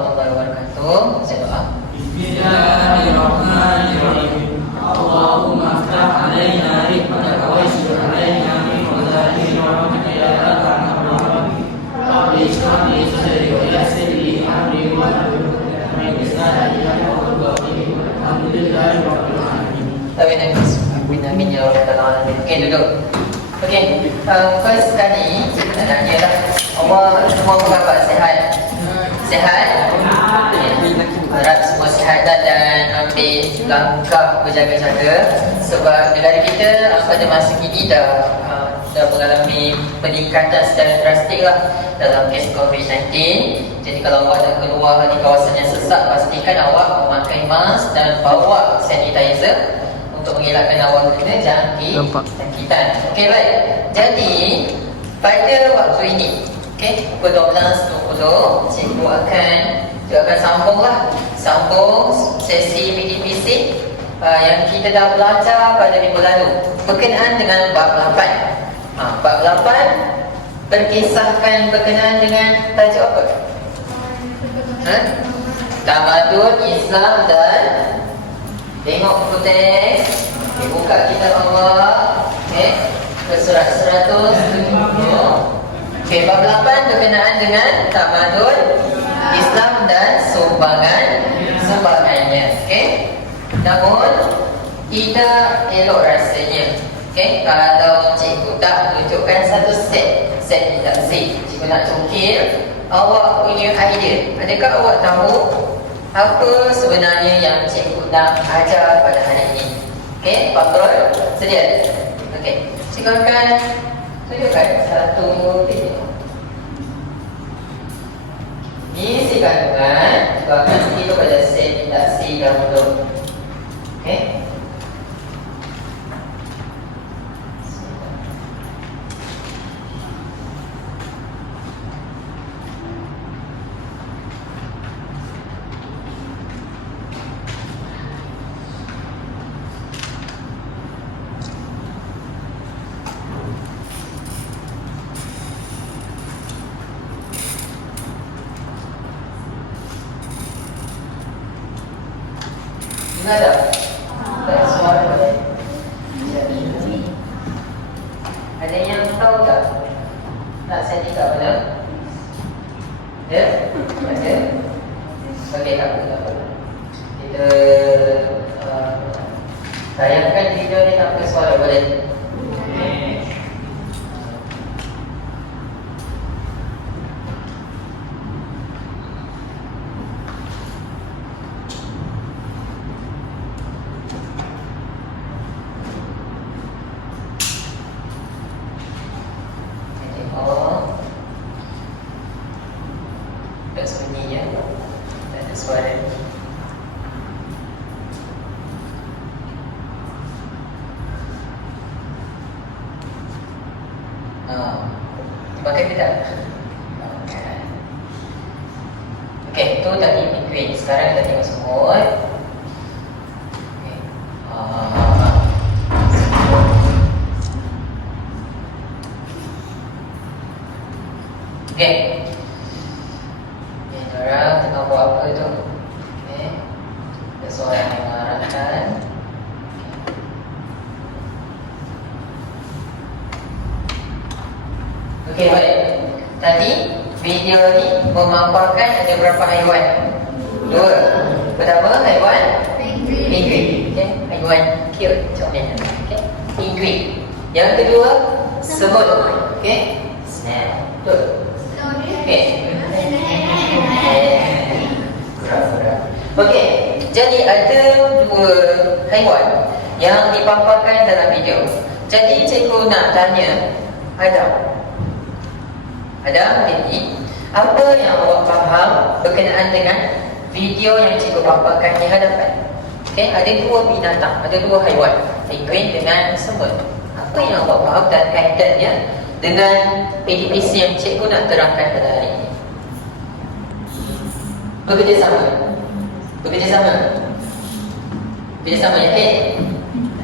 warahmatullahi wabarakatuh. Saya doa. Bismillahirrahmanirrahim. Allahumma aftah alaina hikmataka wa yasir alaina min khaza'in rahmatika ya arhamar rahimin. Rabbi ishrah li sadri wa yassir li amri wa hlul 'uqdatam min lisani yafqahu qawli. Alhamdulillahi rabbil alamin. Amin amin ya rabbal alamin. Okey, duduk. Okey, first sekali kita nak tanya lah. Allah semua apa sihat? Sihat? Harap semua sihat dan ambil langkah berjaga-jaga sebab negara kita pada masa kini dah mengalami peningkatan secara drastik lah dalam kes COVID-19. Jadi kalau awak dah keluar di kawasan yang sesak, pastikan awak memakai mask dan bawa sanitizer untuk mengelakkan awak kena jangkitan. Okey, baik. Jadi pada waktu ini, okey, pukul 12.20 cikgu akan sambung sesi PDPC yang kita dah belajar pada minggu lalu berkenaan dengan bab 8. Bab 8 berkisahkan berkenaan dengan tajuk apa? Tamadun Islam dan tengok buku teks. Okay, buka kitab Allah. Okay, ke surat 170. Okay, bab 8 berkenaan dengan tamadun Islam dan sumbangannya. Okay, namun tidak elok rasanya, okay, kalau cikgu tak tunjukkan satu set interaksi. Cikgu nak congkir awak punya idea. Adakah awak tahu apa sebenarnya yang cikgu nak ajar pada hari ini? Okay, Fatul, sedia? Okay, cikgu akan tunjukkan satu video. Ini si kandungan, cikgu akan pergi kepada set interaksi dahulu. Okay. Ada? Tak suara boleh? Ada yang tahu tak? Nak saya tidak benar? Ya? Ada? Okey, tak apa. Kita tayangkan video ni tanpa suara boleh? Tak sunyi ya, tak ada suara. Dipakai ke tak? Okey, tu tadi penguin. Sekarang kita tengok semut. Okey. Orang tengah buat apa tu? Okay. Ada seorang yang mengarahkan. Okey, baik. Tadi video ni memaparkan ada berapa haiwan? 2. Pertama, haiwan penguin. Okay. Haiwan cute, comel. Okay. Penguin. Yang kedua, semut. Okay. Snail. Betul. Okay. Okey, jadi ada 2 haiwan yang dipaparkan dalam video. Jadi cikgu nak tanya Adam ini, apa yang awak faham berkenaan dengan video yang cikgu paparkan di hadapan? Okey, ada 2 binatang, ada 2 haiwan, penguin dengan semut. Apa yang awak faham dan kaitannya dengan PDPC yang cikgu nak terangkan pada hari ini? Bekerjasama, yakin?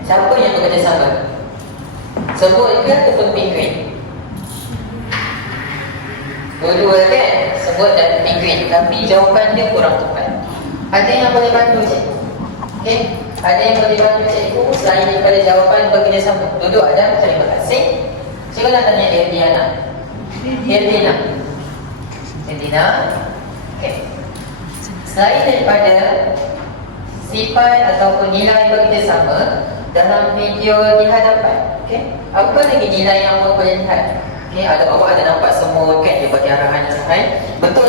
Siapa yang bekerjasama? Semut ke ataupun penguin? Dua-dua kan? sebut dan penguin, tapi jawapan dia kurang tepat. Ada yang boleh bantu cikgu? Okey, ada yang boleh bantu cikgu selain daripada jawapan bekerjasama? Duduk ada, terima kasih. Cikgu nak tanya Erdiana. Erdiana. Okey. Selain daripada sifat ataupun nilai bekerjasama dalam video di hadapan, okey, apa lagi nilai yang awak boleh lihat? Okey, awak ada nampak semua kan dia bagi arahan-arahan. Bentuk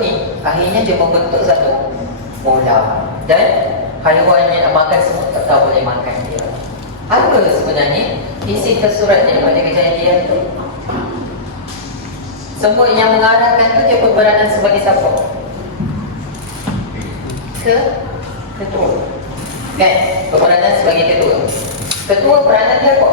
ni. Akhirnya dia membentuk satu bola. Dan haiwan yang nak makan semua tak tahu boleh makan dia. Apa sebenarnya isi tersurat daripada kejadian tu? Semua yang mengarahkan tu dia berperanan sebagai siapa? Ketua. Kan? Berperanan sebagai ketua. Ketua peranan dia apa?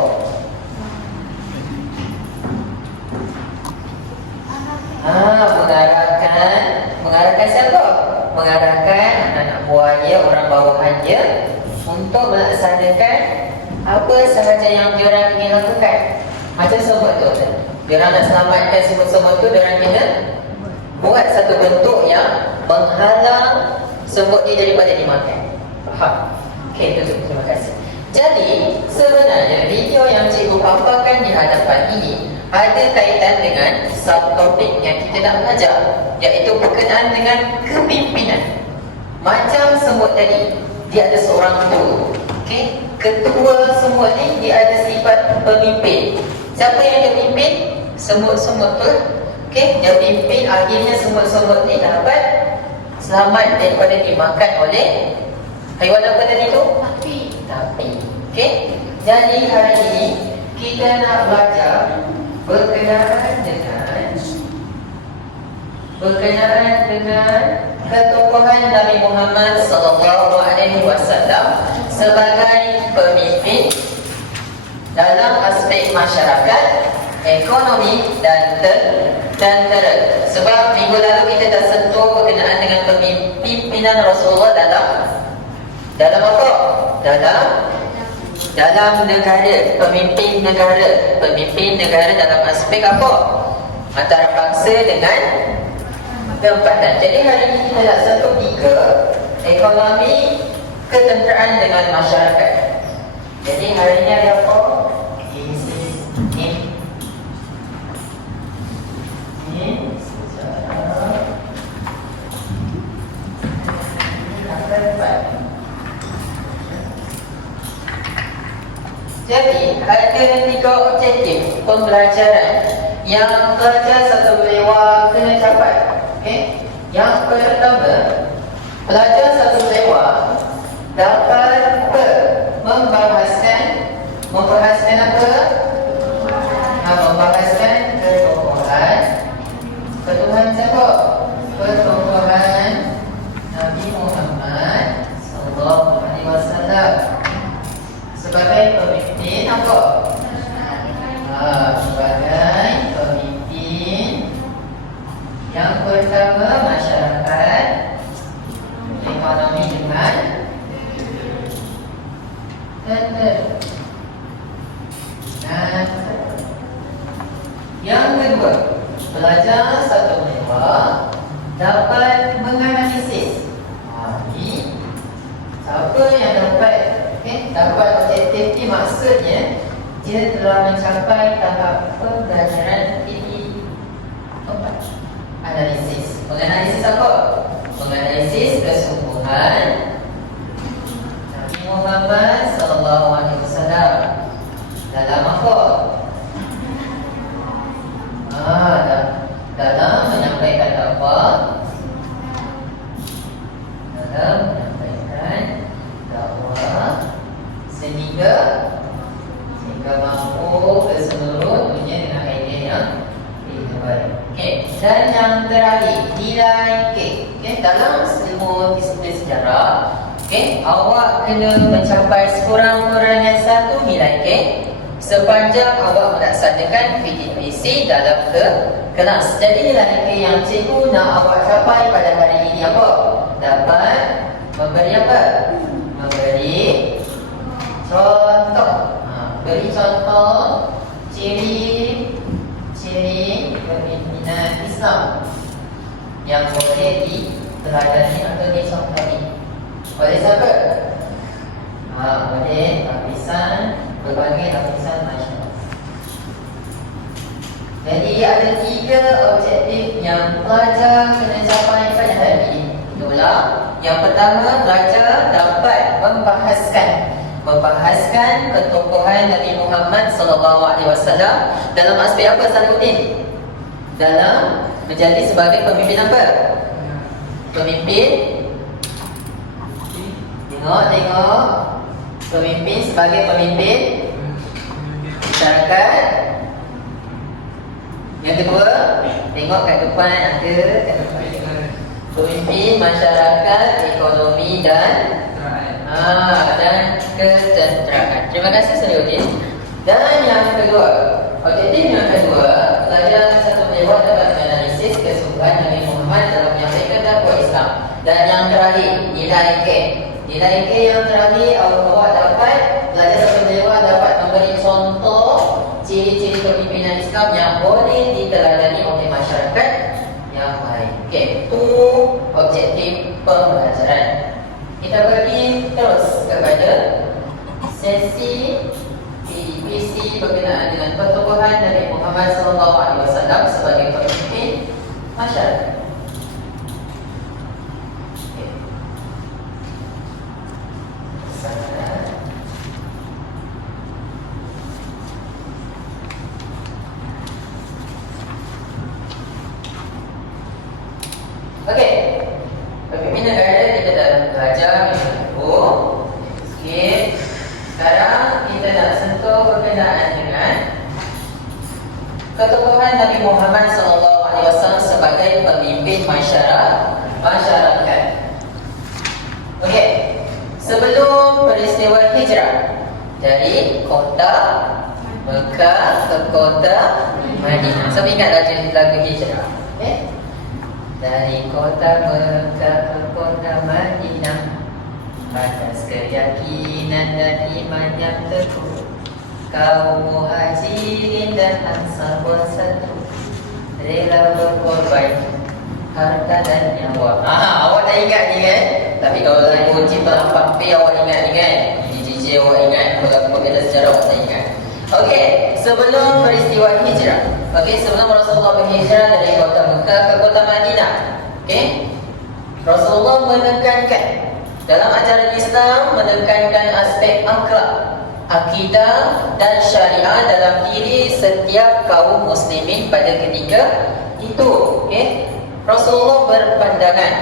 Mengarahkan siapa? Mengarahkan anak buah dia, orang bawahan dia untuk melaksanakan apa sahaja yang diorang ingin lakukan. Macam semut tu, diorang nak selamatkan semut-semut tu, diorang kena buat satu bentuk yang menghalang semut ni daripada dimakan. Faham? Okey, tutup. Terima kasih. Jadi, sebenarnya video yang cikgu paparkan di hadapan ini ada kaitan dengan subtopik yang kita nak belajar, iaitu berkenaan dengan kepimpinan. Macam semut tadi, dia ada seorang ketua. Okey, ketua semut ni dia ada sifat pemimpin. Siapa yang dia pimpin? Semut-semut tu. Okey, dia pimpin, akhirnya semut-semut ni dapat selamat daripada dimakan oleh haiwan apa tadi tu? Tapi. Okey, jadi hari ini kita nak belajar berkenaan dengan ketokohan Nabi Muhammad SAW sebagai pemimpin dalam aspek masyarakat, ekonomi dan tentera. Sebab minggu lalu kita dah sentuh berkenaan dengan pemimpinan Rasulullah dalam apa? Dalam negara, pemimpin negara dalam aspek apa? Antara bangsa dengan tempatan. Jadi hari ini kita nak sentuh 3, ekonomi, ketenteraan dengan masyarakat. Jadi hari ini ada apa? Jadi ada 3 objektif pembelajaran yang pelajar satu lewa kena capai. Okay? Yang pertama, pelajar satu lewa dapat membahaskan apa? Membahaskan ketuhanan siapa? Ketuhanan Nabi Muhammad SAW sebagai pemimpin apa? Sebagai pemimpin yang pertama masyarakat, ekonomi dengan tentera. Yang kedua, pelajar satu lewa dapat menganalisis. Ini siapa yang dapat dapat objektif ni, maksudnya dia telah mencapai tahap pembelajaran tinggi 4. Analisis. Menganalisis apa? Menganalisis kesungguhan Nabi Muhammad SAW dalam apa? Dalam menyampaikan apa? Dalam menyampaikan dakwah sehingga mampu ke seluruh dunia dengan idea yang baik. Okay. Dan yang terakhir, nilai K. Okay. Dalam ilmu disiplin sejarah, okay, awak kena mencapai sekurang-kurangnya 1 nilai K sepanjang awak melaksanakan PDPC dalam kelas. Jadi nilai K yang cikgu nak awak capai pada hari ini apa? Dapat memberi apa? Memberi contoh. Beri contoh ciri kepimpinan Islam. yang boleh diteladani atau dicontohi oleh siapa? Oleh berbagai lapisan masyarakat. Jadi ada 3 objektif yang pelajar kena capai pada hari ini. Itulah, yang pertama, pelajar dapat membahaskan ketokohan Nabi Muhammad SAW dalam aspek apa, Salahuddin? Dalam menjadi sebagai pemimpin apa? Pemimpin. Tengok. Pemimpin sebagai pemimpin masyarakat. Yang kedua, tengok kat depan ada pemimpin masyarakat, ekonomi dan ketenteraan. Terima kasih Salahuddin. Dan yang kedua, objektif yang kedua, pelajar satu dewan dapat menganalisis kesungguhan Nabi Muhammad dalam menyampaikan dakwah Islam. Dan yang terakhir, nilai K. Nilai K yang terakhir, awak dapat, pelajar satu dewan dapat memberi contoh ciri-ciri kepimpinan Islam yang boleh diteladani oleh masyarakat yang baik. Okey, itu objektif pembelajaran. Kita pergi terus kepada sesi PDPC berkenaan dengan pertokohan Nabi Muhammad SAW sebagai pemimpin masyarakat. Okey, pemimpin negara kita dah belajar minggu. Sikit. Sekarang kita nak sentuh berkenaan dengan ketokohan Nabi Muhammad SAW sebagai pemimpin masyarakat. Okey, sebelum peristiwa hijrah dari kota Mekah ke kota Madinah. Siapa ingat lagu hijrah? Okey. Dari kota Mekah ke kota Madinah, atas keyakinan dan iman yang teguh, kaum muhajirin dan ansar bersatu, rela berkorban harta dan nyawa. Awak dah ingat ni kan? Tapi kalau lagu Cipta Pampi awak ingat ni kan? DJ awak ingat, kalau kita sejarah awak tak ingat. Okey, sebelum peristiwa hijrah. Okey, sebelum Rasulullah berhijrah dari kota Mekah ke kota Madinah. Okey, Rasulullah menekankan dalam ajaran Islam, menekankan aspek akhlak, akidah dan syariah dalam diri setiap kaum muslimin pada ketika itu. Okey, Rasulullah berpandangan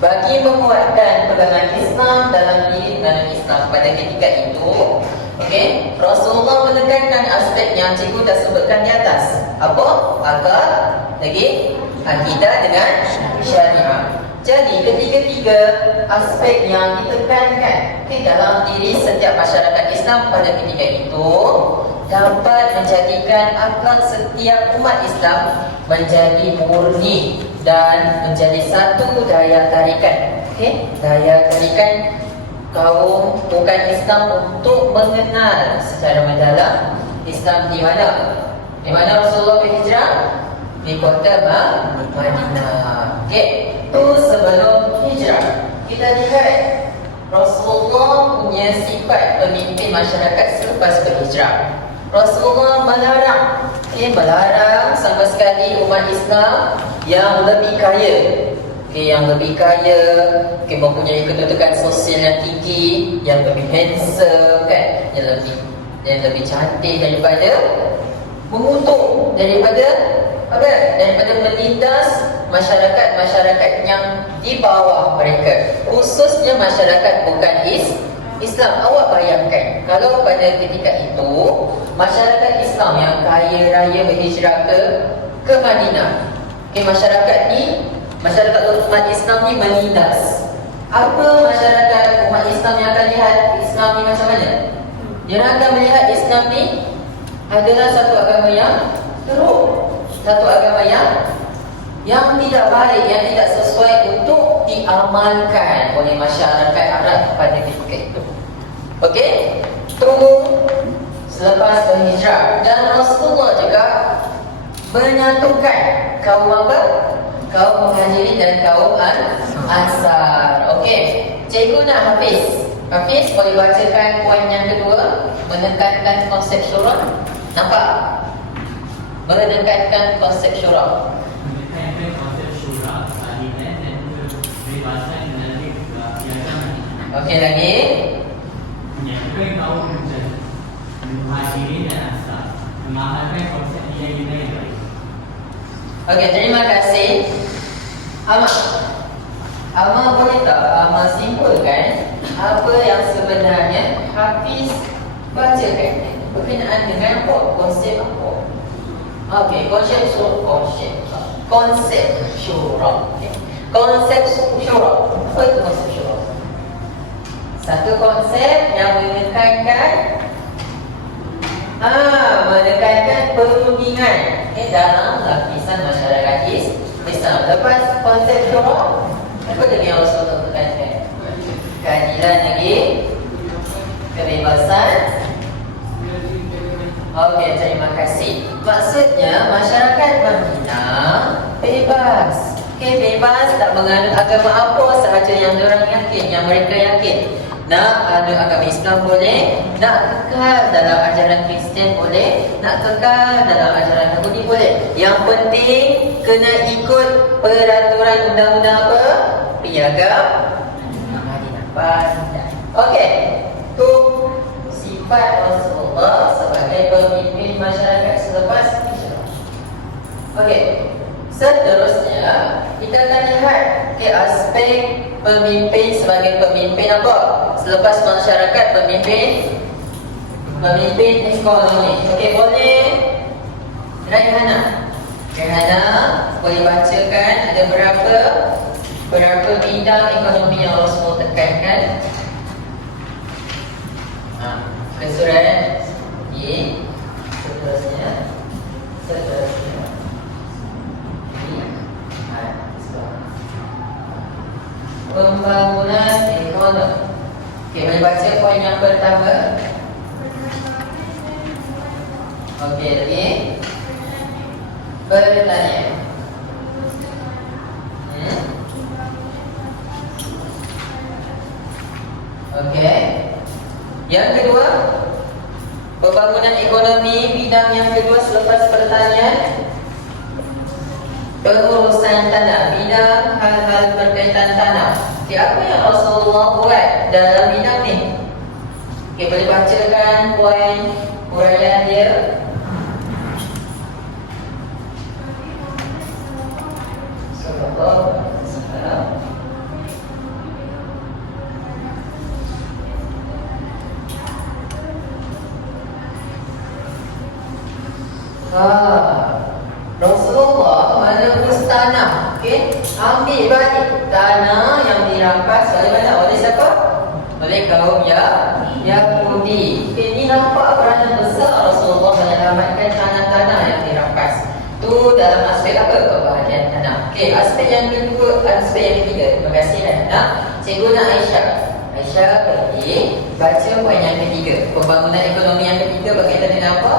bagi menguatkan pegangan Islam dalam diri Islam pada ketika itu. Okey, Rasulullah menekankan aspek yang cikgu dah sebutkan di atas. Apa? Akal, lagi akidah dengan syariah. Jadi ketiga-tiga aspek yang ditekankan dalam diri setiap masyarakat Islam pada ketika itu dapat menjadikan akal setiap umat Islam menjadi murni dan menjadi satu daya tarikan. Okey, daya tarikan kaum bukan Islam untuk mengenal secara mendalam Islam di mana? Di mana Rasulullah berhijrah? Di kota Madinah. Okey, itu sebelum hijrah. Kita lihat Rasulullah punya sifat pemimpin masyarakat selepas berhijrah. Rasulullah melarang, melarang sama sekali umat Islam yang lebih kaya, yang lebih kaya, mempunyai kedudukan sosial yang tinggi, yang lebih handsome kan, yang lebih cantik daripada mengutuk, daripada menindas masyarakat yang di bawah mereka, khususnya masyarakat bukan Islam. Awak bayangkan kalau pada ketika itu masyarakat Islam yang kaya raya berhijrah ke Madinah, masyarakat umat Islam ni menindas. Apa masyarakat umat Islam yang akan lihat Islam ni macam mana? Dia akan melihat Islam ni adalah satu agama yang teruk, satu agama yang tidak baik, yang tidak sesuai untuk diamalkan oleh masyarakat Arab pada ketika itu. Okey, tunggu selepas berhijrah. Dan Rasulullah juga menyatukan kaum apa? Kaum Muhajirin dan kaum Ansar. Okey. Cikgu nak Hafiz. Hafiz boleh bacakan poin yang kedua, menekankan konsep syura. Nampak? Menekankan konsep syura. Menekankan konsep syura keadilan dan kebebasan melalui kebijakan. Okey lagi. Menyampaikan kaum Muhajirin dan Ansar mengamalkan konsep nilai-nilai yang baik. Okey, terima kasih. Ama boleh tak Ama simpulkan apa yang sebenarnya Hafiz bacakan berkenaan dengan konsep apa? Okey, konsep syura. Okay. Konsep syura. Apa itu konsep syura? Satu konsep yang menekankan perundingan dalam lapisan masyarakat Islam. Lepas konsep syura, apa lagi yang Rasulullah tekankan? Keadilan lagi, kebebasan. Okey, terima kasih. Maksudnya masyarakat Madinah bebas. Okey, bebas tak menganut agama apa sahaja yang diorang yakin, yang mereka yakin. Nak anut agama Islam boleh, nak kekal dalam ajaran Kristian boleh, nak kekal dalam ajaran Yahudi boleh. Yang penting kena ikut peraturan undang-undang apa? Piagam Madinah. Pandai. Okey, tu sifat Rasulullah sebagai pemimpin masyarakat selepas hijrah. Okey, seterusnya kita akan lihat ke aspek pemimpin sebagai pemimpin apa? Selepas masyarakat pemimpin ekonomi. Okey, boleh Raihana boleh bacakan ada berapa bidang ekonomi yang Rasul tekankan? Kesurat di seterusnya. Pembangunan ekonomi. Okey, boleh baca poin yang pertama. Okey, lagi bertanya. Okey. Yang kedua, pembangunan ekonomi. Bidang yang kedua selepas pertanian, pengurusan tanah. Bidang hal-hal berkaitan tanah. Okey, apa yang Rasulullah buat dalam bidang ni? Okey, boleh bacakan poin huraian dia. Sallallahu alaihi wasallam. Rasulullah menebus tanah. Okey, ambil balik tanah yang dirampas oleh mana? Oleh siapa? Oleh kaum Yahudi. Okey, ini nampak peranan besar Rasulullah menyelamatkan tanah-tanah yang dirampas. Tu dalam aspek apa? Pembahagian tanah. Okey, aspek yang kedua, aspek yang ketiga. Terima kasih Nak. Cikgu nak Aisyah pergi baca poin yang ketiga. Pembangunan ekonomi yang ketiga berkaitan dengan apa?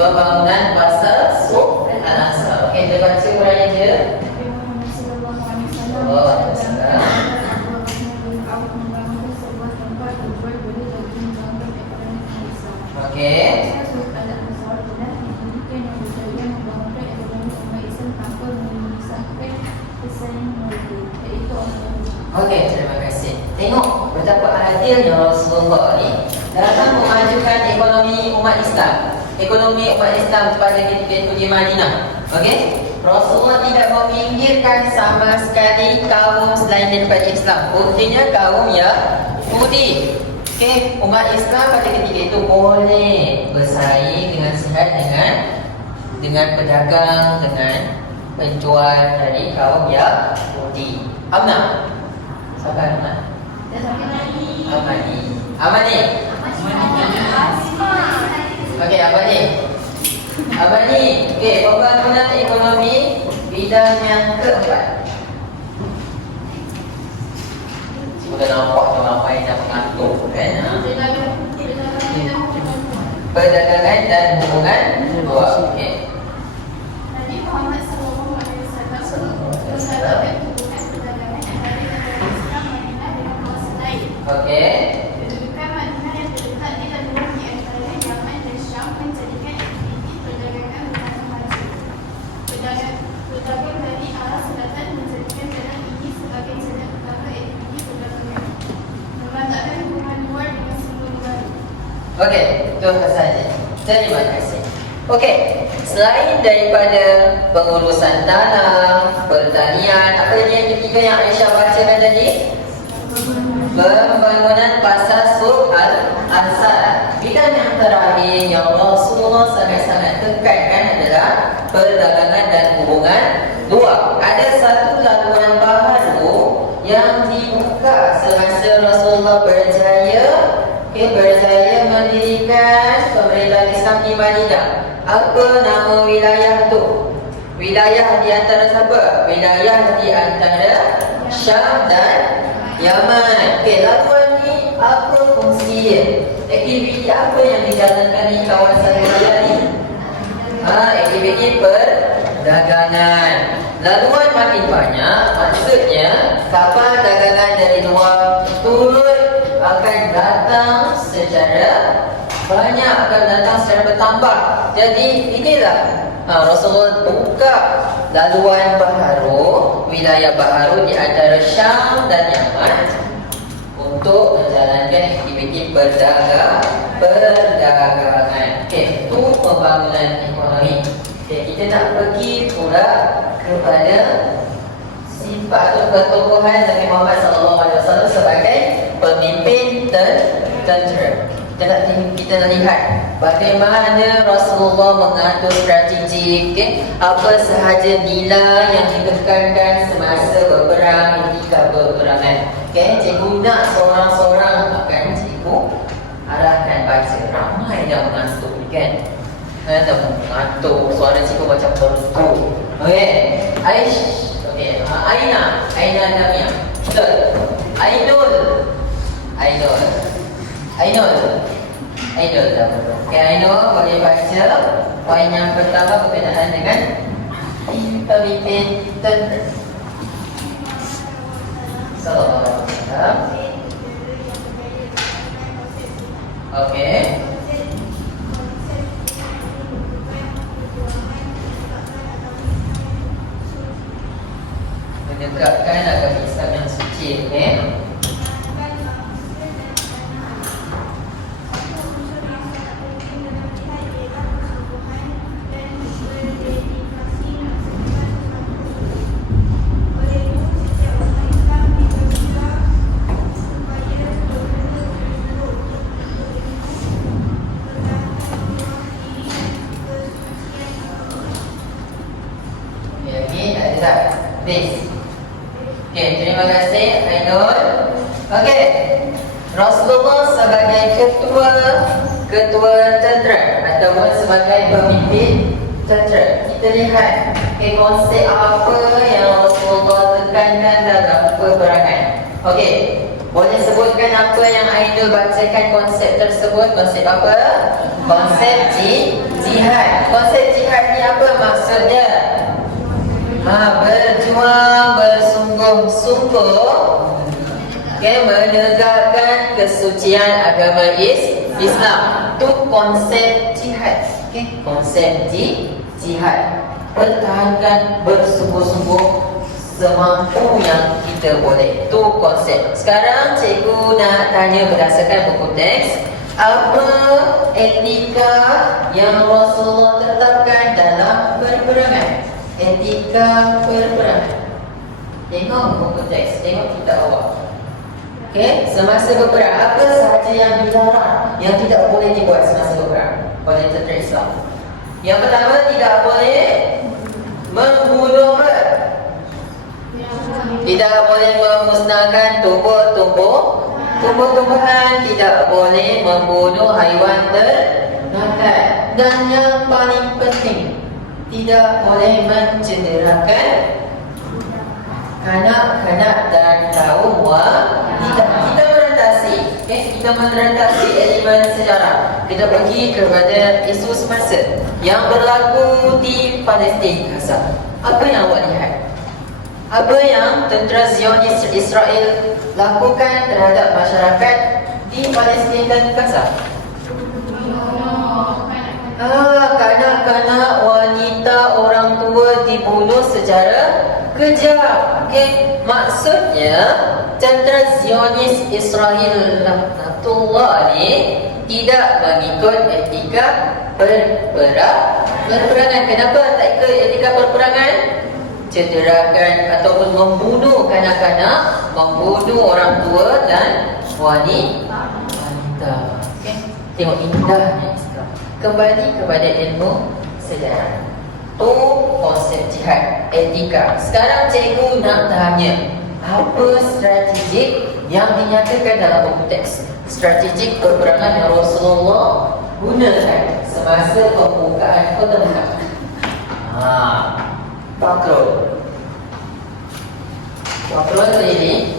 Pembangunan pasar suq dan al-asar. Okey, kita baca uraian dia. Okey. Okey, terima kasih. Tengok betapa adilnya Rasulullah ni dalam memajukan ekonomi umat Islam. Ekonomi umat Islam pada ketika itu di Madinah. Okey, Rasulullah tidak meminggirkan sama sekali kaum selain daripada Islam. Buktinya kaum Yahudi. Okey, umat Islam pada ketika itu boleh bersaing dengan sihat dengan pedagang, dengan penjual dari kaum Yahudi. Amna? Siapa Amna? Amani. Okey, Abani. Okey, pembangunan ekonomi bidang yang keempat. Sudah nampak yang mengatur kan? Perdagangan dan hubungan luar. Okey. Nabi Muhammad SAW Okey, itu sahaja. Terima kasih. Okey, selain daripada pengurusan tanah, pertanian, apa lagi yang ketiga yang Aisyah bacakan tadi? Pembangunan pasar Suq Al-Ansar. Bidang yang terakhir yang Rasulullah sangat-sangat tekankan adalah perdagangan dan hubungan luar. Ada satu laluan baharu yang dibuka semasa Rasulullah berjaya mendirikan pemerintah Islam di Madinah. Apa nama wilayah tu? Wilayah di antara siapa? Wilayah di antara Syam dan Yaman. Okey, laluan ni apa fungsi dia? Aktiviti apa yang dijalankan di kawasan wilayah ni? Aktiviti perdagangan. Laluan makin banyak, maksudnya kapal dagangan dari luar turut akan datang secara banyak, akan datang secara bertambah. Jadi inilah Rasulullah buka laluan baharu, wilayah baharu di antara Syam dan Yaman untuk menjalankan aktiviti perdagangan. Okey, itu pembangunan ekonomi. Okey, kita nak pergi pula kepada sifat atau ketubuhan Nabi Muhammad SAW sebagai pemimpin tentera. Kita nak lihat bagaimana Rasulullah mengatur strategi, apa sahaja nilai yang ditekankan semasa berperang ketika berperangan. Cikgu nak seorang-seorang akan cikgu arahkan baca. Ramai yang mengantuk kan? Ada mengantuk, suara cikgu macam bertu. Aina Damia. Betul. Ainul dah betul. Ainul boleh baca poin yang pertama berkenaan dengan pemimpin tentera. Sallallahu alaihi wasallam. Okey. Menegakkan agama Islam yang suci, okey. Okey, terima kasih Ainul. Okey, Rasulullah sebagai ketua tentera ataupun sebagai pemimpin tentera. Kita lihat konsep apa yang Rasulullah tekankan dalam peperangan. Okey, boleh sebutkan apa yang Ainul bacakan konsep tersebut? Konsep apa? Konsep jihad. Konsep jihad ni apa maksudnya? Berjuang bersungguh-sungguh menegakkan kesucian agama Islam. Itu konsep jihad. Konsep jihad. Pertahankan bersungguh-sungguh semampu yang kita boleh. Itu konsep. Sekarang cikgu nak tanya berdasarkan buku teks, apa etika yang Rasulullah tetapkan dalam berperangan? Etika perperangan. Tengok buku teks, tengok kitab awak. Okey, semasa berperang apa sahaja yang dilarang, yang tidak boleh dibuat semasa berperang oleh tentera Islam? Yang pertama, tidak boleh membunuh, tidak boleh memusnahkan tumbuh-tumbuhan, tidak boleh membunuh haiwan ternakan, dan yang paling penting, tidak boleh mencederakan kanak-kanak dan kaum wanita. Kita merentasi, kita merentasi elemen sejarah. Kita pergi kepada isu semasa yang berlaku di Palestin, Gaza. Apa yang awak lihat? Apa yang tentera Zionis Israel lakukan terhadap masyarakat di Palestin dan Gaza? Kanak-kanak, wanita, orang tua dibunuh secara kejam. Okey, maksudnya tentera Zionis Israel Laknatullah ni tidak mengikut etika perperangan. Kenapa tak ikut etika perperangan? Cederakan ataupun membunuh kanak-kanak, membunuh orang tua dan wanita. Okay. Tengok indahnya Islam. Kembali kepada ilmu sejarah. Tu konsep jihad, etika. Sekarang cikgu nak tanya, apa strategik yang dinyatakan dalam buku teks? Strategik perperangan yang Rasulullah gunakan semasa pembukaan Kota Mekah. Fakrul ini.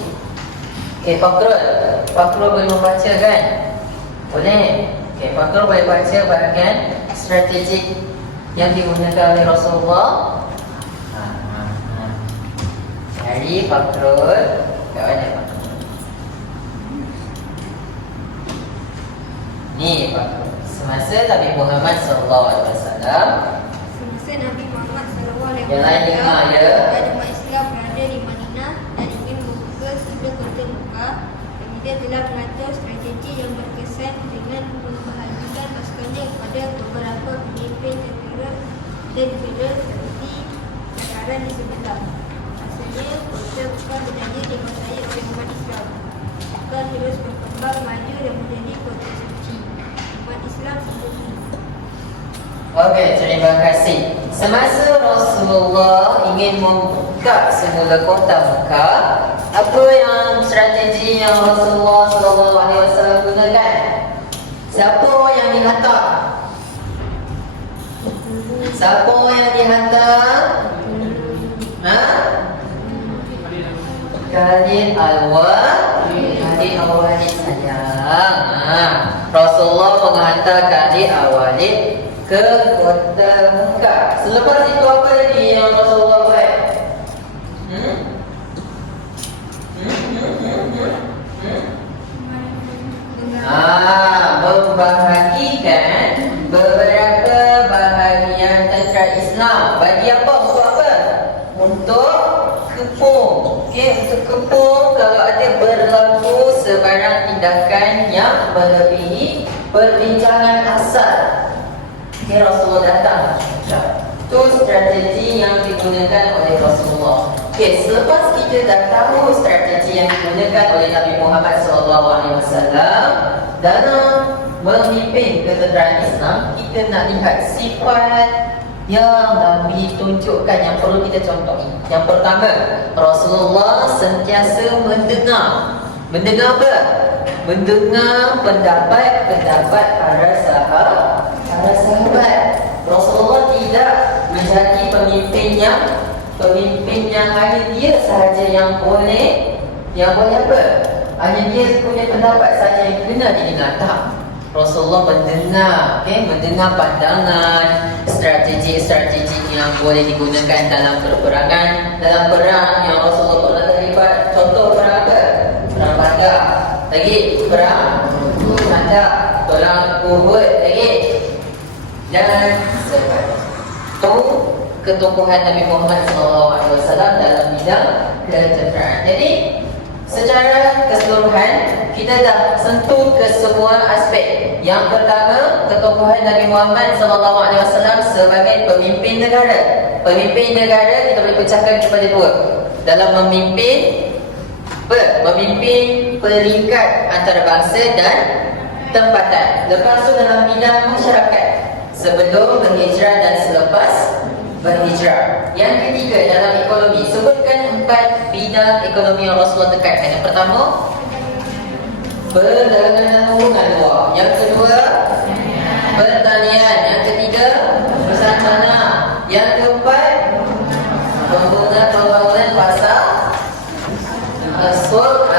Okay, Fakrul boleh membaca kan? Boleh. Okay, Fakrul boleh baca bahagian strategik yang digunakan oleh Rasulullah. Cari Fakrul. Kat mana Fakrul? Ni Fakrul. Semasa Nabi Muhammad SAW. Semasa Nabi Muhammad SAW Yang lain dengar ya. dan umat Islam berada di Madinah dan ingin membuka sudah Kota Mekah, Presiden telah mengatur strategi yang berkesan dengan membahagikan pasukannya kepada beberapa pemimpin tentera dan federal seperti Takaran di sebelah. Asalnya Kota Mekah berjaya dikuasai oleh umat Islam. Mekah terus berkembang maju dan menjadi kota suci umat Islam sendiri. Okey, terima kasih. Semasa Rasulullah ingin membuka semula Kota Mekah, apa yang strategi yang Rasulullah SAW gunakan? Siapa yang dihantar? Siapa yang dihantar? Khalid Al-Walid sayang. Rasulullah menghantar Khalid Al-Walid ke Kota Mekah. Selepas itu apa lagi yang Rasulullah buat? Membahagikan beberapa bahagian tentera Islam. Bagi apa? Untuk apa? Untuk kepung. Okey, untuk kepung kalau ada berlaku sebarang tindakan yang melebihi perbincangan asal. Okay, Rasulullah datang. Itu strategi yang digunakan oleh Rasulullah. Okay, selepas kita dah tahu strategi yang digunakan oleh Nabi Muhammad SAW dalam memimpin ketenteraan Islam, kita nak lihat sifat yang Nabi tunjukkan yang perlu kita contohi. Yang pertama, Rasulullah sentiasa mendengar. Mendengar apa? Mendengar pendapat-pendapat para sahabat. Rasulullah tidak menjadi pemimpin yang hanya dia sahaja yang boleh apa? Hanya dia punya pendapat saja yang kena didengar. Tak. Rasulullah mendengar, mendengar pandangan, strategi-strategi yang boleh digunakan dalam perperangan, dalam perang yang Rasulullah pernah terlibat. Contoh perang apa? Perang Badar. Lagi perang Khandaq, perang Uhud lagi. Dan sebagainya. Itu ketumbuhan Nabi Muhammad SAW dalam bidang ketenteraan. Jadi secara keseluruhan kita dah sentuh ke semua aspek. Yang pertama, ketumbuhan Nabi Muhammad SAW sebagai pemimpin negara. Pemimpin negara kita boleh pecahkan kepada dua. Dalam memimpin peringkat antara bangsa dan tempatan. Lepas tu dalam bidang masyarakat, sebelum berhijrah dan selepas berhijrah. Yang ketiga dalam ekonomi. Sebutkan 4 bidang ekonomi yang Rasulullah tekankan. Yang pertama, perdagangan hubungan luar. Yang kedua, pertanian. Yang ketiga, usaha tanah. Yang keempat, pembangunan pasar asur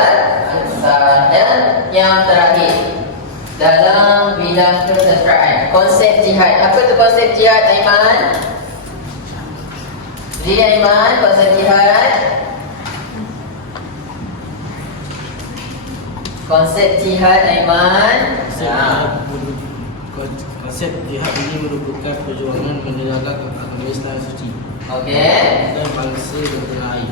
dan yang terakhir dalam bidang ketenteraan, konsep jihad. Apa tu konsep jihad, Aiman? Jadi Aiman, konsep jihad. Konsep jihad, Aiman. Konsep jihad ini merupakan perjuangan menjaga agama Islam suci. Okey. Dan bangsa berkelahi.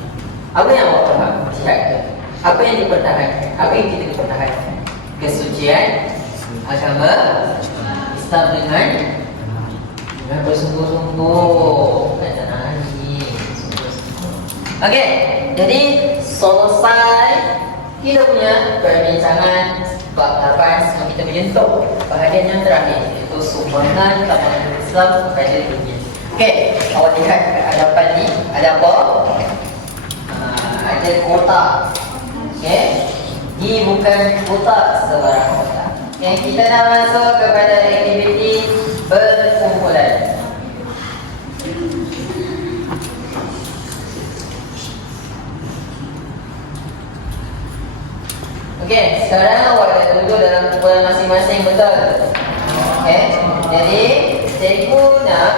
Apa yang awak faham? Jihad. Apa yang dipertahankan? Apa yang kita pertahankan? Kesucian agama Islam dengan bersungguh-sungguh. Tak nangis. Okey. Jadi selesai kita punya perbincangan bab 8 sebelum kita menyentuh bahagian yang terakhir, iaitu sumbangan kepada Islam kepada dunia. Okey, awak lihat kat hadapan ni ada apa? Ada kotak. Okey, ni bukan kotak sebarang kotak. Okey, kita dah masuk kepada aktiviti berkumpulan. Okey, sekarang awak dah duduk dalam kumpulan masing-masing, betul? Okey, jadi cikgu nak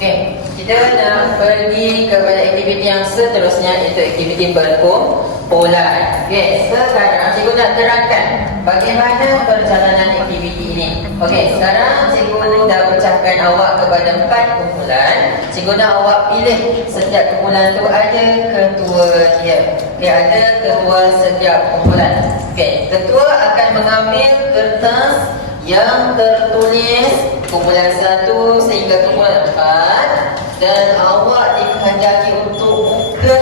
Okey, kita nak pergi kepada aktiviti yang seterusnya, iaitu aktiviti berkumpulan. Okey, sekarang cikgu nak terangkan bagaimana perjalanan aktiviti ini. Okey, sekarang cikgu dah pecahkan awak kepada 4 kumpulan. Cikgu nak awak pilih setiap kumpulan tu ada ketua dia. Okey, ada ketua setiap kumpulan. Okey, ketua akan mengambil kertas yang tertulis kumpulan 1 sehingga kumpulan 4 dan awak dikehendaki untuk buka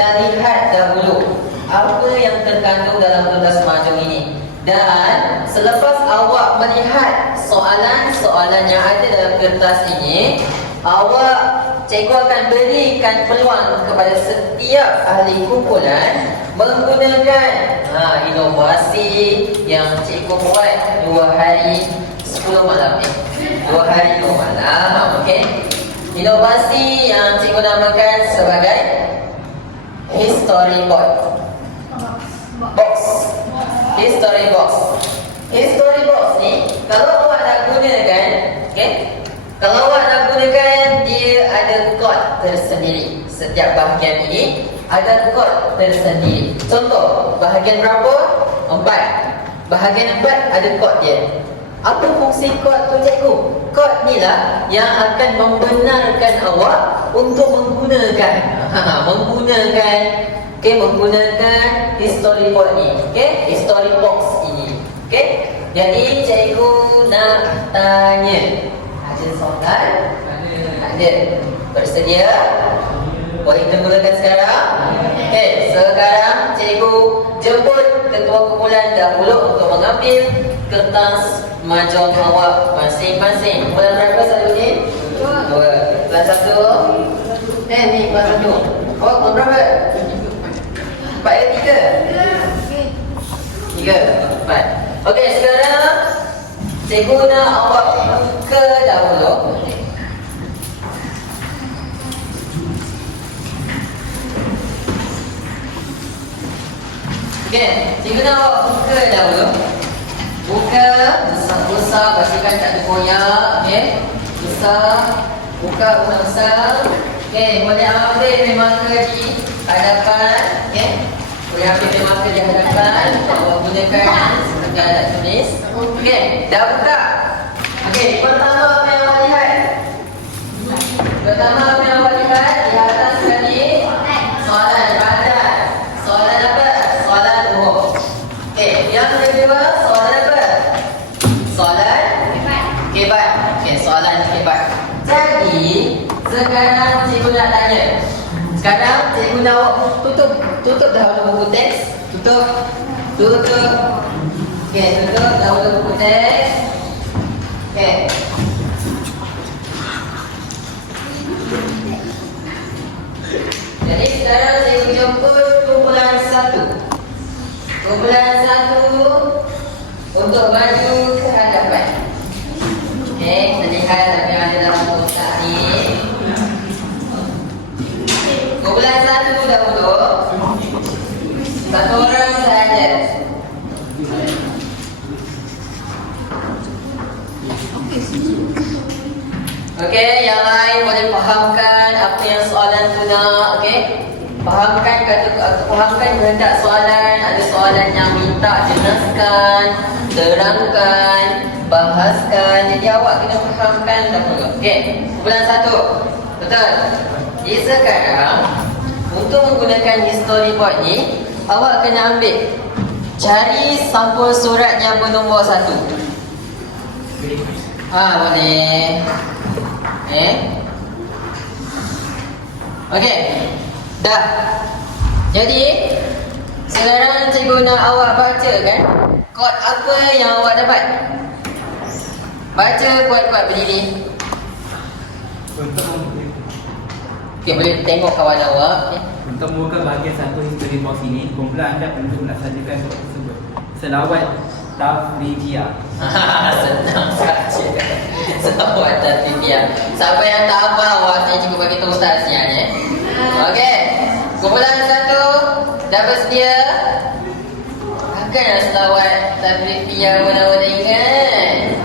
dan lihat dahulu apa yang terkandung dalam kertas maju ini. Dan selepas awak melihat soalan-soalan yang ada dalam kertas ini, cikgu akan berikan peluang kepada setiap ahli kumpulan menggunakan inovasi yang cikgu buat 2 hari 10 malam ni. 2 hari 2 malam, okey. Inovasi yang cikgu namakan sebagai history box. History box. History box ni kalau awak nak gunakan, okey. Kalau awak nak gunakan, dia ada kod tersendiri. Setiap bahagian ini ada kod tersendiri. Contoh, bahagian berapa? 4. Bahagian 4 ada kod dia. Apa fungsi kod tu cikgu? Kod ni lah yang akan membenarkan awak untuk menggunakan menggunakan history board ni. Okey, history box ini. Okey. Jadi cikgu nak tanya, ada soalan? Ada. Bersedia? Boleh kita mulakan sekarang? Okey, sekarang cikgu jemput ketua kumpulan dahulu untuk mengambil kertas majong awak masing-masing. Kumpulan berapa selalu ni? 2. Kelas 1. Ni kelas 1. Awak kumpulan berapa? 4 ke 3? 3, 4. Okey, sekarang cikgu nak awak buka dahulu. Okey, cikgu nak awak buka dahulu. Buka besar-besar, pastikan tak ada koyak. Okey, besar. Buka besar. Okey, boleh ambil marker di hadapan. Okey, boleh ambil marker di hadapan. Awak gunakan seperti alat tulis. Okey, dah buka. Okey, pertama apa yang awak lihat? Pertama apa yang awak lihat di atas tadi? Soalan padat. Soalan apa? Soalan umum. Okey, yang kedua soalan apa? Soalan hebat. Okey, soalan hebat. Jadi, sekarang cikgu nak tanya. Sekarang cikgu nak awak tutup dahulu buku teks. Tutup. Okey, tutup dahulu buku teks. Okey. Jadi sekarang cikgu jemput kumpulan 1. Kumpulan 1 untuk maju ke hadapan. Okey, kita lihat apa yang ada dalam kotak ni. Kumpulan 1 dahulu. 1 orang sahaja. Okey, yang lain boleh fahamkan apa yang soalan tu nak. Okey, fahamkan kehendak soalan. Ada soalan yang minta jelaskan, terangkan, bahaskan. Jadi awak kena fahamkan dahulu. Okey, bulan 1. Betul. Jadi sekarang untuk menggunakan storyboard ni, awak kena ambil, cari sampul surat yang bernombor 1. Boleh. Okey. Dah. Jadi sekarang cikgu nak awak baca kan kod apa yang awak dapat. Baca kuat-kuat berdiri. Okey, boleh tengok kawan awak. Okay. Untuk membuka bahagian 1 history box ini, kumpulan anda perlu melaksanakan doa tersebut. Selawat Tafrijiyah. Senang saja. Selawat Tafrijiyah. Siapa yang tak hafal, awak saya cikgu bagi tahu ustaz siang ya. Okey. Kumpulan 1 dah bersedia? Takkanlah selawat Tafrijiyah mana-mana ingat.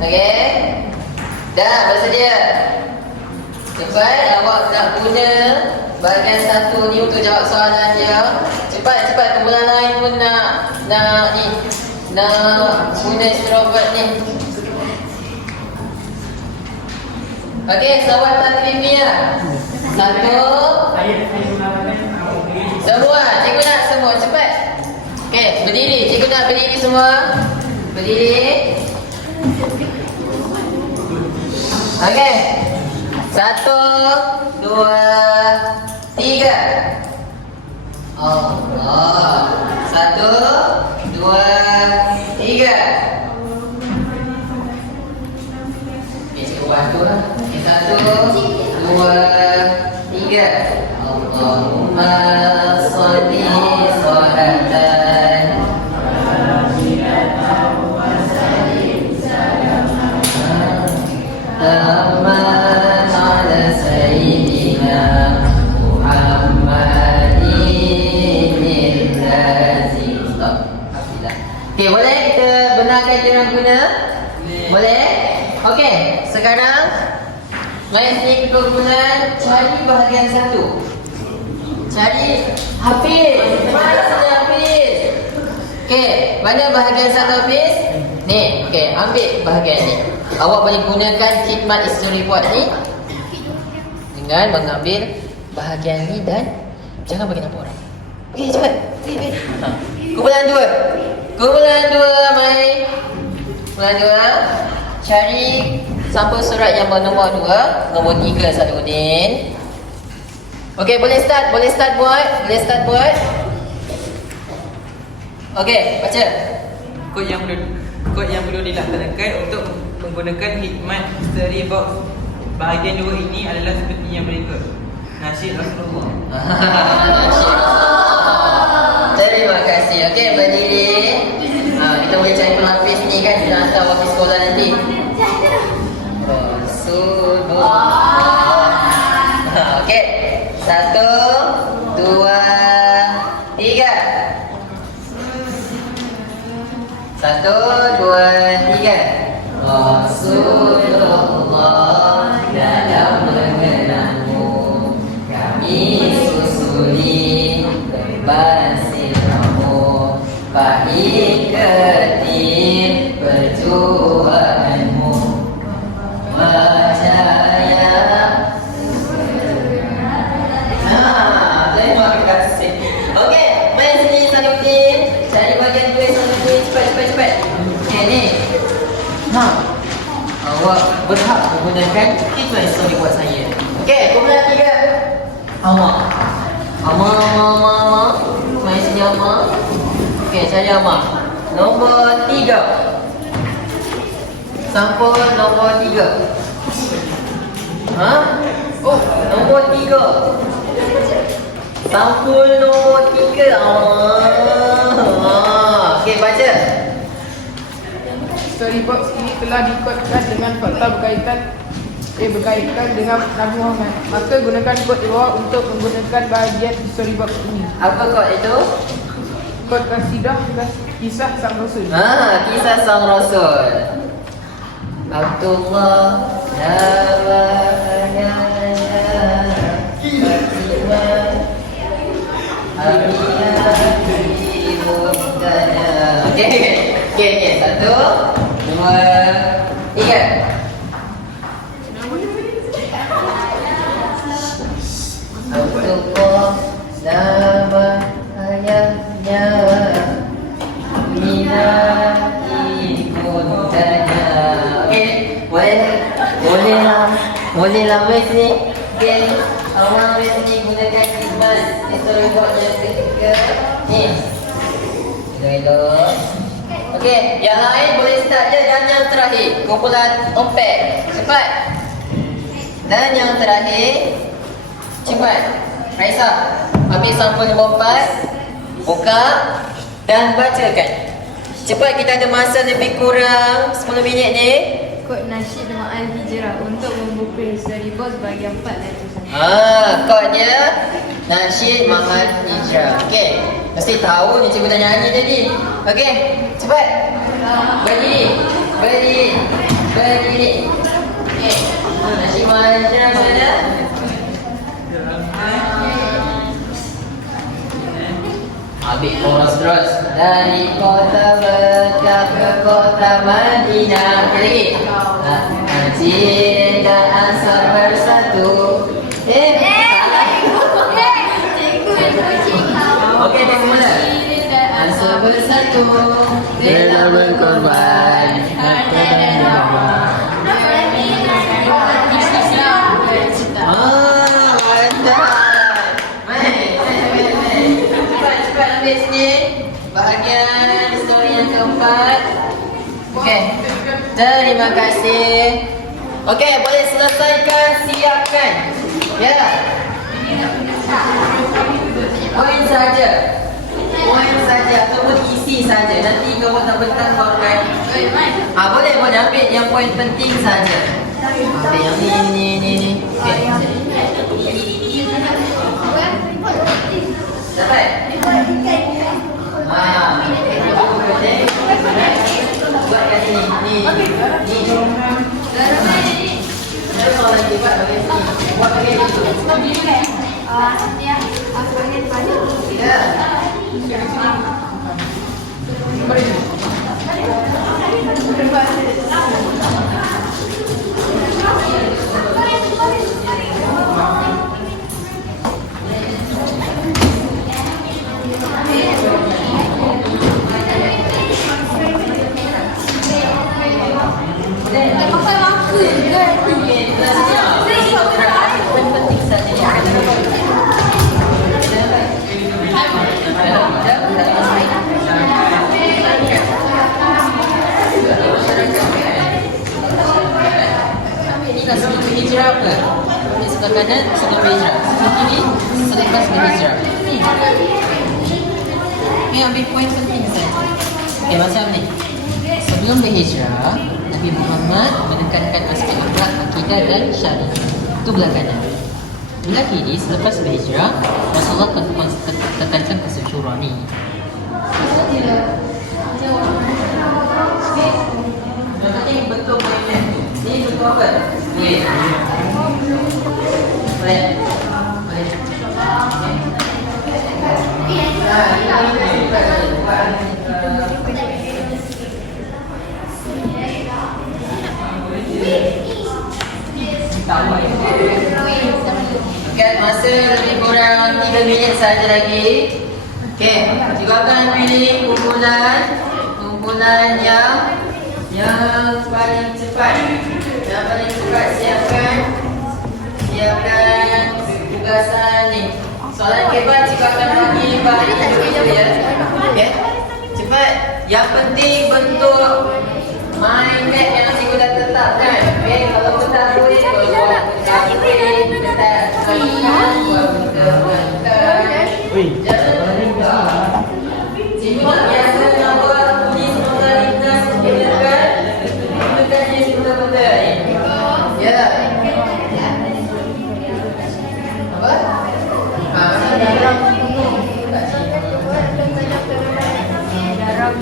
Okey. Dah bersedia? Cepat awak nak guna bahagian 1 ni untuk jawab soalan dia. Cepat kumpulan lain pun nak guna storyboard ni. Okey, selawat Tafrijiyah. 1. Semua, cikgu nak semua cepat. Okey, berdiri. Cikgu nak berdiri semua. Berdiri. Okey. 1, 2, 3. Allah. 1, 2, 3. Okey, cikgu bantu lah. 1, 2, 3. Allahumma salli salatan Taman ala Sayyidina Muhammadin Al-Aziz. Alhamdulillah. Okey, boleh kita benarkan dia guna? Boleh? Okey, sekarang mari sini kumpulan cari bahagian 1. Cari Hafiz. Mana sini Hafiz? Okey, mana bahagian 1 Hafiz? Ni, okey, ambil bahagian ni. Awak boleh gunakan khidmat storyboard ni dengan mengambil bahagian ni dan jangan bagi nampak orang. Okey, cepat. Kumpulan 2. Kumpulan 2, mari. Kumpulan 2, cari sampul surat yang bernombor 2, nombor 3 Saduddin. Okey, boleh start buat. Okey, baca. Kod yang perlu dilaksanakan untuk menggunakan khidmat history box bahagian 2 ini adalah seperti yang berikut. Nasyid Rasulullah. Terima kasih. Okey, berdiri. Kita boleh cari pelapis ni kan, kita hantar waktu sekolah nanti. Rasulullah. Okey. 1, 2, 3. 1, 2, 3. Rasulullah, dalam mengenangmu kami susuri beban sirahmu, pahit ketih perjuanganmu, percaya. Terima kasih. Okey, main sini Saduddin. Cari bahagian 2 Saduddin, cepat. Okey ni. Awak berhak menggunakan khidmat storyboard saya. Okey, kumpulan 3. Ama. Main sini Ama. Okey, cari Ama. Nombor 3. Sampul nombor 3. Nombor 3. Sampul nombor 3. Okey, baca. Storybox ini telah dikodkan dengan fakta berkaitan dengan Nabi Muhammad. Maka gunakan kod di bawah untuk menggunakan bahagian storybox ini. Apa kod itu? Kod kasidah Kisah sang Rasul. Kisah sang Rasul. Abdullah nama ayahnya Fatimah Aminah ibundanya. Okey. 1, 2, 3. Abdullah nama ayahnya Aminah ibundanya. Boleh lama sini. Okey, awak sini gunakan khidmat storyboard yang ketiga. Ni. Elok. Okey, yang lain boleh start je dan yang terakhir. Kumpulan ompek. Cepat. Dan yang terakhir. Cepat. Raisa, ambil sampul nombor 4. Buka dan bacakan. Cepat, kita ada masa lebih kurang 10 minit ni. Kod nasyid Ma'al Hijrah untuk membuka storyboard bahagian 4 dan 1. Kodnya Nasyid Ma'al Hijrah. Okey, mesti tahu ni cikgu dah nyanyi tadi. Okey, cepat. Berdiri. Okey, Nasyid Ma'al Hijrah mana? Ambil chorus terus. Dari kota Mekah ke kota Madinah. Okey lagi. Masjid dan Ansar bersatu. Okey, dah mula. Ansar bersatu rela berkorban harta dan nyawa. Cepat ambil sini. Bahagian story yang keempat. Okey. Terima kasih. Okey, boleh selesaikan, siapkan. Ya. Poin saja. Ataupun isi saja. Nanti kamu tak bentang bawakan. Boleh ambil yang poin penting saja. Ambil yang ni. Okey. Dapat? Buat kat sini. Ni. Jangan lagi buat bagian sini. Buat bagian itu. Ya. Sebelum berhijrah ke? Di sebelah kanan sebelum berhijrah. Sebelah kiri selepas berhijrah. Ni ambil poin penting saja. Okey, macam ni. Sebelum berhijrah, Nabi Muhammad menekankan aspek akhlak, akidah dan syariat. Itu belah kanan. Belah kiri selepas berhijrah, Rasulullah tekankan kesyukuran ni. Yang betul poin ni. Ni betul apa? Boleh. Okay, masa lebih kurang 3 minit saja lagi. Okey, cikgu akan pilih kumpulan yang paling cepat. Yang paling cepat siapkan tugasan ni. Soalan kebat cikgu akan bagi dulu ya. Okey. Cepat. Yang penting bentuk mind map yang cikgu dah tetapkan. Okey, kalau tak boleh buat jangan lupa. Cikgu biasa nak buat tulis nota lintas gunakan jenis benda-benda ni. Ya. Apa? Darab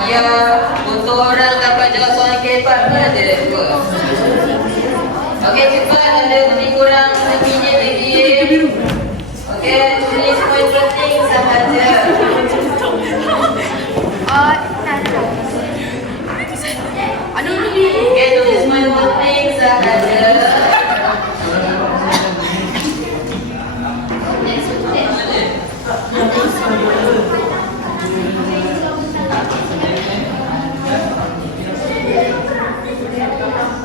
Dia untuk orang dapat jawab soalan keempat ni ada dua. Okey, cepat ada lebih kurang seminit lagi. Okey, tulis poin penting sahaja. Okey, tulis poin penting sahaja.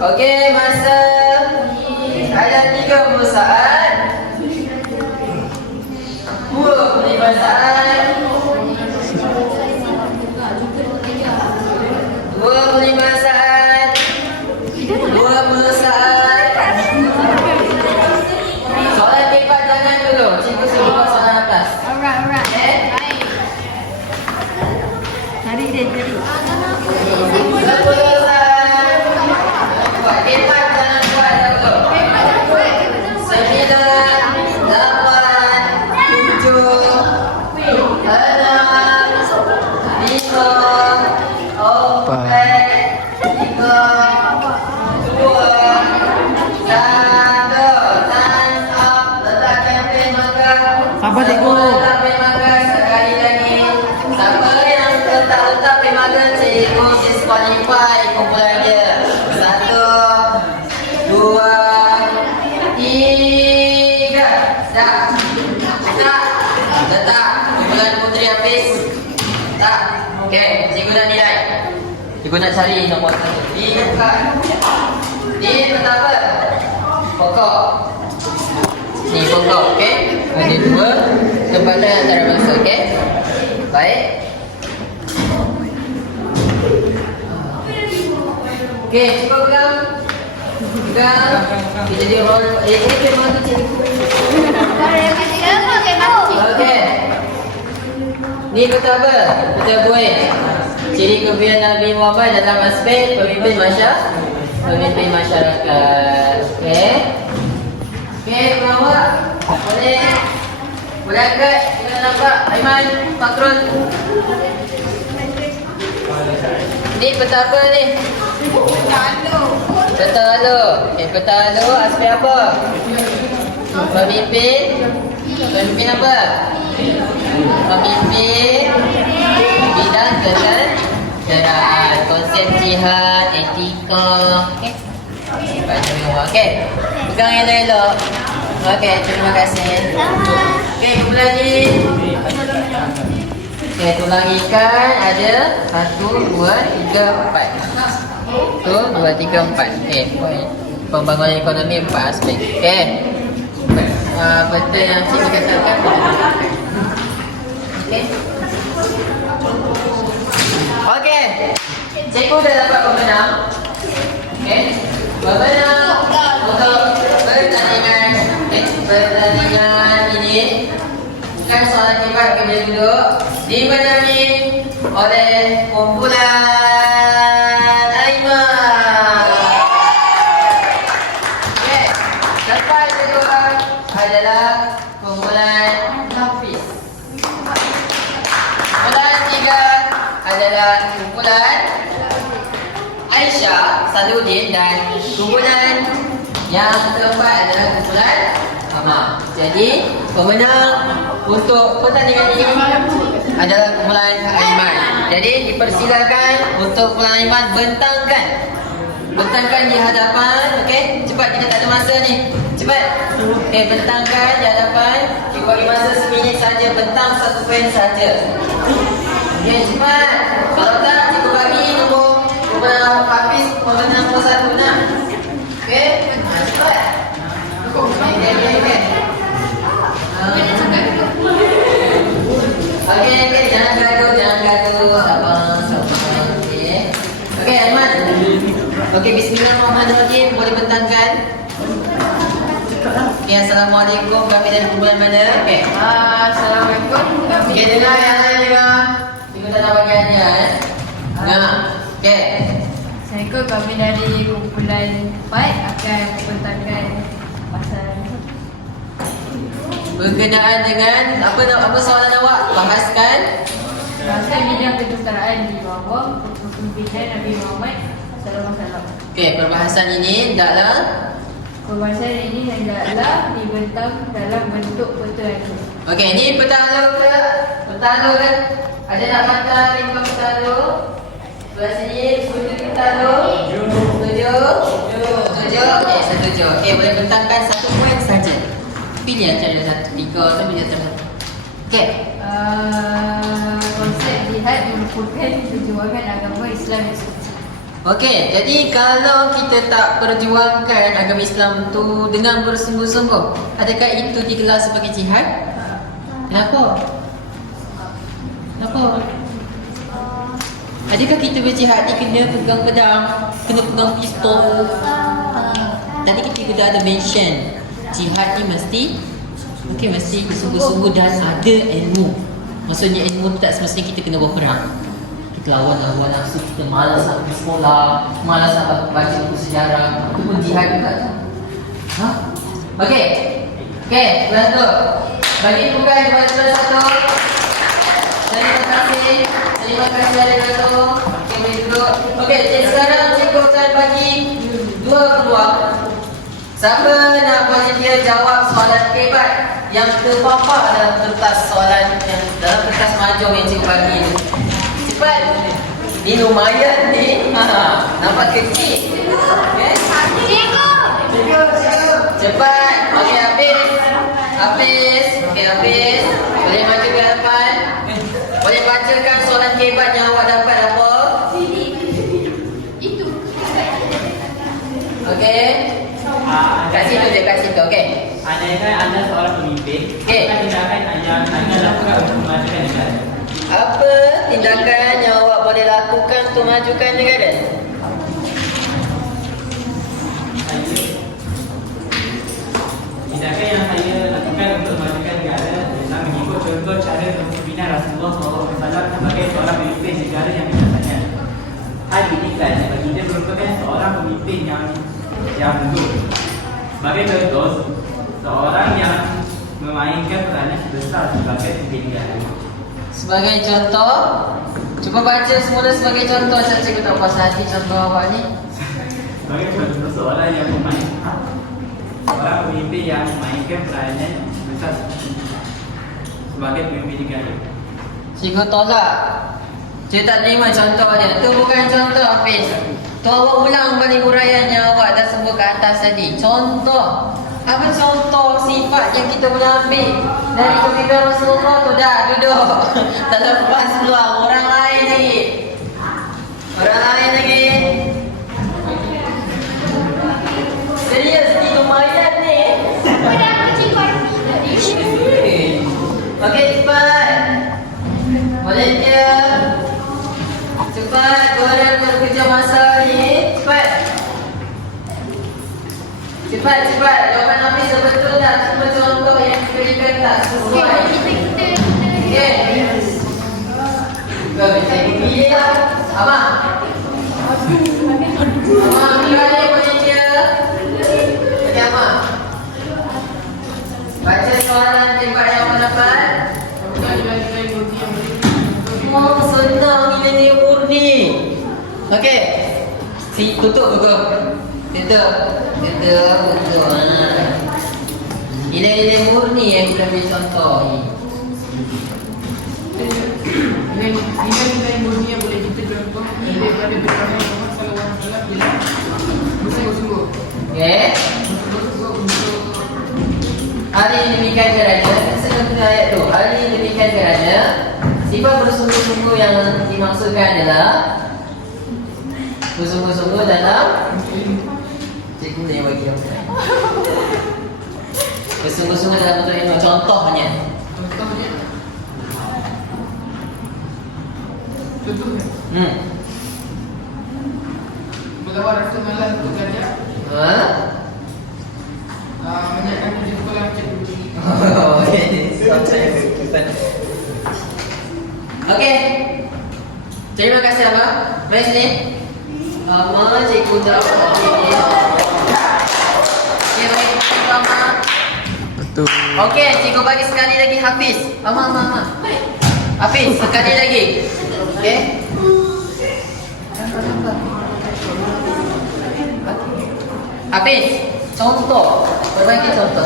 Okey, masa ada 30 saat. 25 saat. 25 saat. 20 saat. Soalan keempat jangan dulu. Cikgu suruh buat soalan atas. Alright. Okay? Cari dia. 10 saat. Buat keempat jangan buat dulu. 9, 8, 7, 6, 5, 4, 3, 2, 1. Time's up. Letakkan pen markah. Sabar, cikgu. Letak pen markah sekali lagi. Siapa yang letak pen markah, cikgu disqualify kumpulan dia. 1, 2, 3. Letak. Kumpulan Puteri Hafiz. Tak. Okey, cikgu nak nilai. Cikgu nak cari nombor 1. Dibuka. Ni pertama. Pokok. Ni pokok, okey. Ada 2 tempatan antara bangsa, okey. Baik. Okey, cuba pegang. Kita jadi orang bantu cikgu. Okey. Ni pertama, kita buat ciri kelebihan Nabi Muhammad dalam aspek pemimpin masyarakat. Okey. Okey, bawa. Boleh angkat. Kita nampak Aiman, Fakrul. Ni pertama ni. Peta lalu aspek apa? Pemimpin apa? Pemimpin bidang kenegaraan, konsep jihad, etika. Okey. Pegang elok-elok. Okey, terima kasih. Okey, kumpulan ni. Okey, tulangikan ada 1, 2, 3, 4. 1, 2, 3, 4. Okey, pembangunan ekonomi 4 aspek. Okey. Betul yang cikgu katakan. Okey. Okey. Cikgu dah dapat pemenang. Okey. Pemenang untuk pertandingan ini. Bukan soalan keempat, kita duduk. Dimenangi oleh kumpulan Aiman. Okey. Lepas kedua adalah kumpulan Hafiz. Kumpulan 3 adalah kumpulan Aisyah, Saludin dan kumpulan yang keempat adalah kumpulan Ahmad. Jadi pemenang untuk pertandingan ini adalah kumpulan Aiman. Jadi dipersilakan untuk kumpulan Aiman bentangkan di hadapan. Okey, cepat, kita tak ada masa ni. Cepat. Okey, bentangkan di hadapan. Cikgu bagi masa seminit saja, bentang 1 pen saja. Okey, cepat. Kalau tak, cikgu bagi nombor kumpulan Hafiz pemenang nombor 1 nak. Okey, cepat. Okey. Okey, jangan gaduh. Sabar. Okey, Ahmad. Okey, bismillahirrahmanirrahim. Boleh bentangkan. Okey, assalamualaikum. Kami dari kumpulan mana? Okey. Assalamualaikum. Kami Okey, dengar yang lain dengar. Cikgu tak nak bagi hadiah. Dengar. Okey. Assalamualaikum, kami dari kumpulan 4 akan membentangkan pasal Berkenaan dengan apa soalan awak? Bahaskan Bahasa bidang kejuruteraan di bawah kepemimpinan Nabi Muhammad SAW. Okey, perbahasan ini hendaklah Perbahasan ini hendaklah dibentang dalam bentuk peta. okey, ni peta alur ke? Peta alur ke? Ada nak kata 5 peta alur? Sebelah sini setuju peta alur? Setuju? Setuju? Okey, setuju. Okey, boleh bentangkan 1 poin saja. Pilih antara 1, 3 sampai jatuh 1. Okey. Konsep jihad merupakan perjuangan agama Islam yang suci. Okey, jadi kalau kita tak perjuangkan agama Islam tu dengan bersungguh-sungguh, adakah itu digelar sebagai jihad? Kenapa? Kenapa? Adakah kita berjihad ni kena pegang pedang, kena pegang pistol? Tadi kita dah ada mention, jihad ni mesti bersungguh-sungguh dan ada ilmu. Maksudnya ilmu tu tak semestinya kita kena berperang. Kita lawan nafsu, kita malas nak pergi sekolah, malas nak baca buku sejarah. Itu pun jihad juga tu. Ha? Okey. Okey, bantu. Bagi bukan kepada salah satu. Terima kasih. Terima kasih adik-adik. Okey, boleh duduk. Okey, jadi sekarang cikgu akan bagi 2 peluang. Siapa nak volunteer jawab soalan hebat yang terpapar dalam kertas soalan yang dalam kertas majong yang cikgu bagi ni? Cepat. Ni lumayan ni. Nampak kecil. Okay? Cepat. Okey, habis. Okey, habis. Boleh maju ke depan. Boleh bacakan soalan hebat yang awak dapat apa? Itu. Okey. Kat situ je, kat situ. Okey. Andaikan anda seorang pemimpin, Okey. apa tindakan yang anda lakukan untuk memajukan negara? Apa tindakan yang awak boleh lakukan untuk majukan negara? Tindakan yang saya lakukan untuk memajukan negara adalah mengikut contoh cara kepimpinan Rasulullah SAW sebagai seorang pemimpin negara yang bijaksana. Hal ini kan baginda merupakan seorang pemimpin yang unggul. Sebagai contoh, seorang yang memainkan peranan besar sebagai pemimpin negara. Sebagai contoh, Cuba baca semula sebagai contoh. Saya cikgu tak puas hati contoh awak ni. sebagai contoh seorang yang seorang pemimpin yang memainkan peranan besar sebagai pemimpin negara. Cikgu tolak. Cikgu tak terima contoh dia. Itu bukan contoh, Hafiz. Tu awak ulang balik huraian yang awak dah sebut ke atas tadi. Contoh. Apa contoh sifat yang kita boleh ambil dari kepimpinan Rasulullah tu? Dah duduk. Tak lepas peluang. Orang lain lagi. Orang lain lagi. Serius ni lumayan ni. Okey, cepat. Boleh dia. Cepat, korang bekerja masa ni. Cepat. Cepat. Jawapan Hafiz betul tak? Cuma contoh yang diberikan tak sesuai. Okey. Kita pilih lah. Abang. Abang, ambil balik boleh dia. Okey, Abang. Baca soalan hebat yang awak dapat. Oh, senang nilai murni. Okey. Si tutup buku. Tutup. Betul. Nilai murni yang kita ambil contoh ni. Nilai murni yang boleh kita contoh daripada keterangan Muhammad SAW bila bersungguh-sungguh. Okey. Bersungguh-sungguh untuk Hari ini demikian kerana senang ayat tu. Hari ini demikian kerana sifat bersungguh-sungguh yang dimaksudkan adalah bersungguh-sungguh dalam cikgu ni bagi apa? Bersungguh-sungguh dalam bentuk ilmu. Contohnya. contohnya melawan rasa malas untuk belajar, menyiapkan di sekolah cikgu. Okey. Terima kasih abang. Mari sini. Cikgu dah okey, baik. Betul. Okey, cikgu bagi sekali lagi Hafiz. Mama. Hafiz, sekali lagi. Okey. Hafiz, contoh. Berbagi contoh.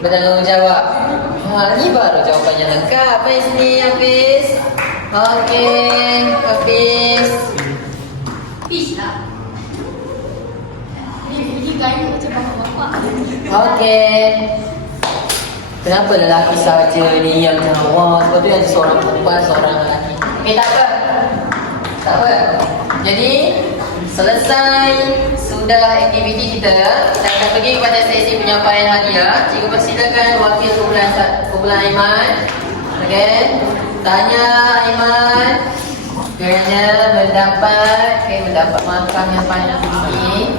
Bertanggungjawab. Ini baru jawapannya lengkap. Hafiz ni, Hafiz. Okey, Hafiz. Fish lah. Ini gaya macam bapak-bapak. Okey. Kenapa lelaki saja ni yang jawab? Lepas tu yang seorang perempuan, seorang lelaki. Okey, tak apa. Tak apa. Jadi, selesai sudah aktiviti kita. Kita akan pergi kepada sesi penyampaian hadiah. Cikgu persilakan wakil kumpulan Aiman. Okey. Tanya Aiman kerana mendapat markah yang paling tinggi.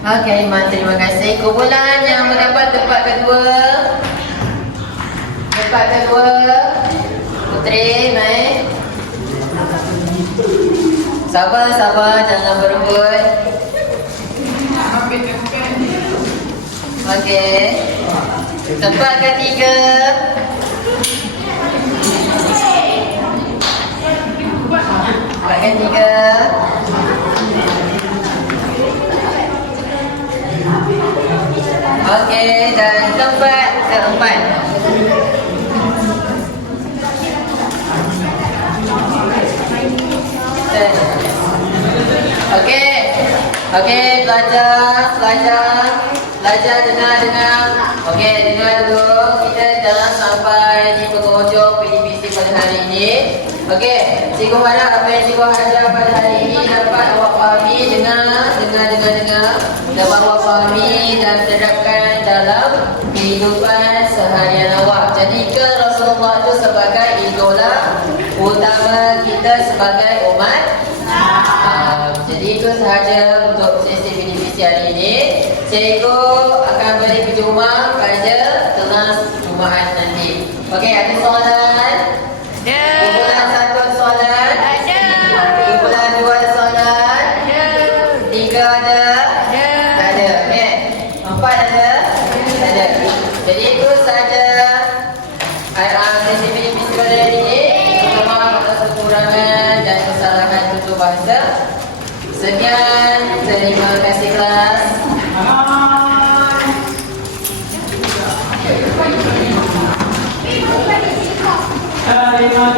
Okey Aiman, terima kasih. Kumpulan yang mendapat tempat kedua. Putri, naik. Sabar, jangan berebut. Okey. Tempat ketiga. Tempat ketiga. Okey, dan tempat keempat. Okey, pelajar dengar. Okey, dengar dulu. Kita dah sampai di penghujung PDPC pada hari ini. Okey, cikgu harap apa yang cikgu ajar pada hari ini dapat awak fahami, dengar. Dapat awak fahami dan terapkan dalam kehidupan seharian awak. Jadikan Rasulullah itu sebagai idola utama kita sebagai umat. Jadi itu sahaja untuk sesi PDPC hari ini. Cikgu akan beri percuma pada kelas Jumaat nanti. Okey, ada soalan? Kumpulan 1 soalan? Kumpulan 2 soalan? 3 ada? Tak ada. Okey. 4 ada? Tak ada. Jadi itu sahaja sesi PDPC pada hari ini. Minta maaf atas kekurangan dan kesalahan tutur bahasa. Sekian, terima kasih kelas. Terima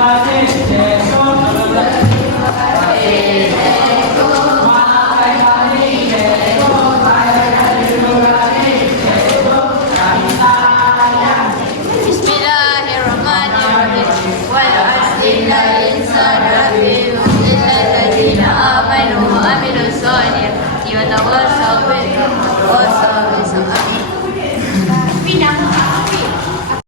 Bismillahirrahmanirrahim. Wal asri innal insana lafi khusr illa alladziina aamanu wa amilus solihati wa tawassaw bil haqqi wa tawassaw bis sabr.